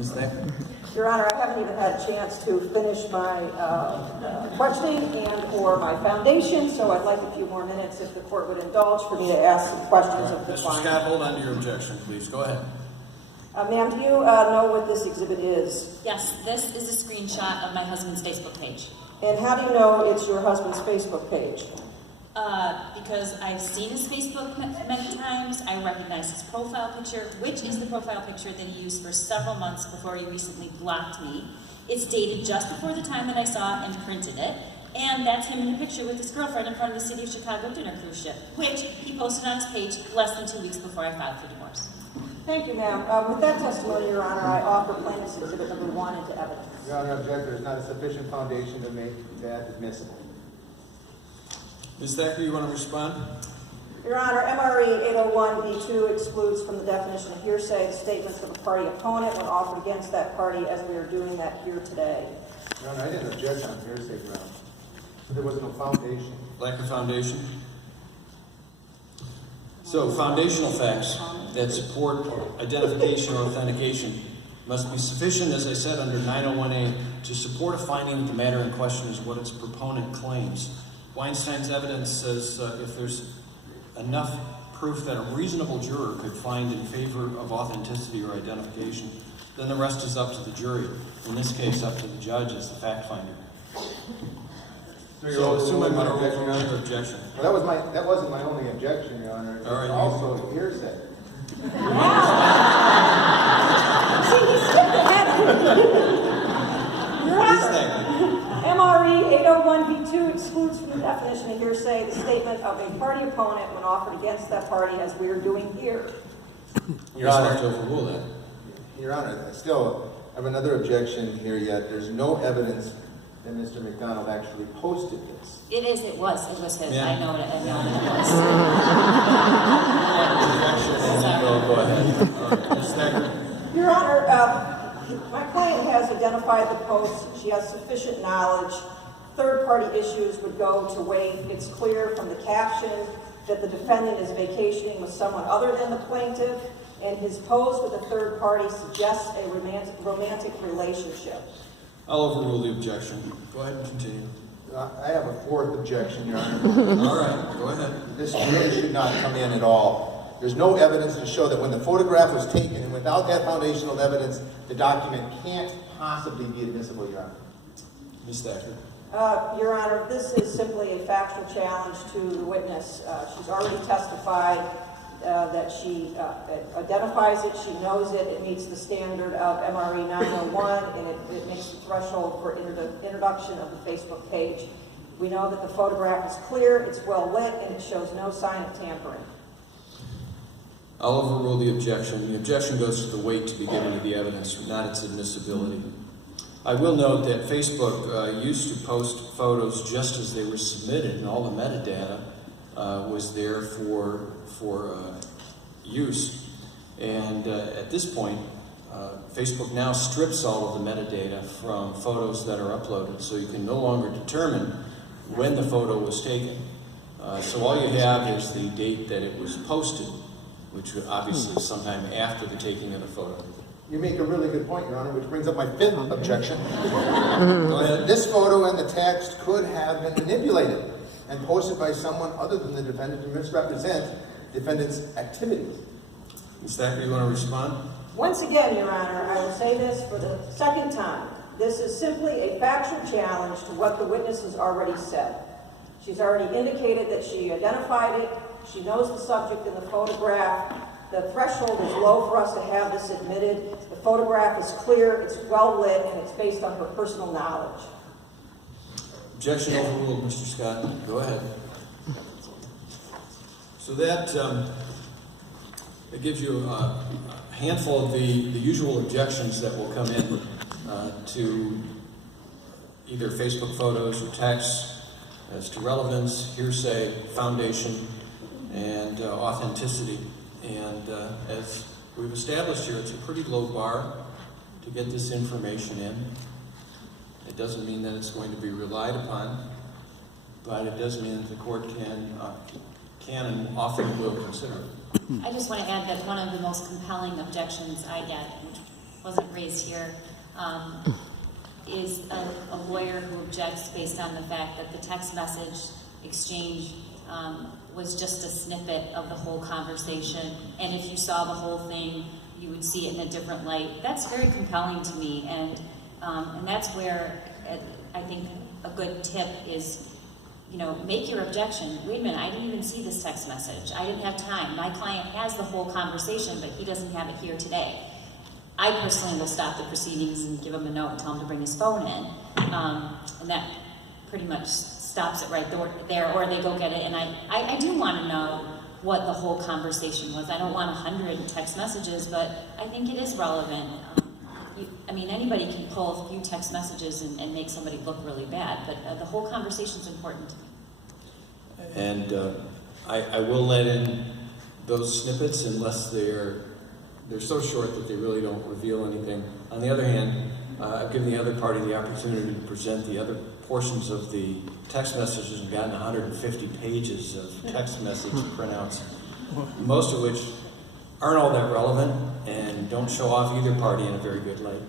Ms. Thacker? Your Honor, I haven't even had a chance to finish my questioning and/or my foundation, so I'd like a few more minutes if the court would indulge for me to ask some questions of the Mr. client. Scott, hold on to your objection, please. Go ahead. Ma'am, do you know what this exhibit is? Yes, this is a screenshot of my husband's Facebook page. And how do you know it's your husband's Facebook page? Because I've seen his Facebook many times. I recognize his profile picture, which is the profile picture that he used for several months before he recently blocked me. It's dated just before the time that I saw it and printed it. And that's him in the picture with his girlfriend in front of the City of Chicago dinner cruise ship, which he posted on his page less than 2 weeks before I filed for divorce. Thank you, ma'am. With that testimony, Your Honor, I offer plaintiff's exhibit number 1 into evidence. Your Honor, object, there is not a sufficient foundation to make that admissible. Ms. Thacker, you want to respond? Your Honor, MRE 801B2 excludes from the definition of hearsay the statements of a party opponent when offered against that party, as we are doing that here today. Your Honor, I didn't object on hearsay grounds. There was no foundation. Lack of foundation? So, foundational facts that support identification or authentication must be sufficient, as I said, under 901A to support a finding that the matter in question is what its proponent claims. Weinstein's evidence says if there's enough proof that a reasonable juror could find in favor of authenticity or identification, then the rest is up to the jury. In this case, up to the judge as the fact finder. So, assume I'm going to overrule your objection. Well, that wasn't my only objection, Your Honor. All right. It's also hearsay. Your Honor, MRE 801B2 excludes from the definition of hearsay the statement of a party opponent when offered against that party, as we are doing here. Your Honor, to overrule that. Your Honor, I still have another objection here yet. There's no evidence that Mr. McDonald actually posted this. It was his. Yeah. I know that it was. Go ahead. Ms. Thacker? Your Honor, my client has identified the post. She has sufficient knowledge. Third-party issues would go to weight. It's clear from the caption that the defendant is vacationing with someone other than the plaintiff, and his pose with a third party suggests a romantic relationship. I'll overrule the objection. Go ahead and continue. I have a fourth objection, Your Honor. All right, go ahead. This really should not come in at all. There's no evidence to show that when the photograph was taken, and without that foundational evidence, the document can't possibly be admissible, Your Honor. Ms. Thacker? Your Honor, this is simply a factual challenge to the witness. She's already testified that she identifies it, she knows it, it meets the standard of MRE 901, and it makes the threshold for introduction of the Facebook page. We know that the photograph is clear, it's well lit, and it shows no sign of tampering. I'll overrule the objection. The objection goes to the weight to be given to the evidence, not its admissibility. I will note that Facebook used to post photos just as they were submitted, and all the metadata was there for use. And at this point, Facebook now strips all of the metadata from photos that are uploaded, so you can no longer determine when the photo was taken. So all you have is the date that it was posted, which obviously is sometime after the taking of the photo. You make a really good point, Your Honor, which brings up my fifth objection. Go ahead. This photo and the text could have been manipulated and posted by someone other than the defendant to misrepresent defendant's activities. Ms. Thacker, you want to respond? Once again, Your Honor, I will say this for the second time. This is simply a factual challenge to what the witness has already said. She's already indicated that she identified it, she knows the subject in the photograph. The threshold is low for us to have this admitted. The photograph is clear, it's well lit, and it's based on her personal knowledge. Objection overruled, Mr. Scott. Go ahead. So that gives you a handful of the usual objections that will come in to either Facebook photos or texts as to relevance, hearsay, foundation, and authenticity. And as we've established here, it's a pretty low bar to get this information in. It doesn't mean that it's going to be relied upon, but it does mean that the court can and often will consider it. I just want to add that one of the most compelling objections I get wasn't raised here, is a lawyer who objects based on the fact that the text message exchange was just a snippet of the whole conversation, and if you saw the whole thing, you would see it in a different light. That's very compelling to me, and that's where I think a good tip is, you know, make your objection. Wait a minute, I didn't even see this text message. I didn't have time. My client has the whole conversation, but he doesn't have it here today. I personally will stop the proceedings and give him a note and tell him to bring his phone in, and that pretty much stops it right there, or they go get it. And I do want to know what the whole conversation was. I don't want 100 text messages, but I think it is relevant. I mean, anybody can pull a few text messages and make somebody look really bad, but the whole conversation is important to me. And I will let in those snippets unless they're so short that they really don't reveal anything. On the other hand, I've given the other party the opportunity to present the other portions of the text messages and gotten 150 pages of text message printouts, most of which aren't all that relevant and don't show off either party in a very good light.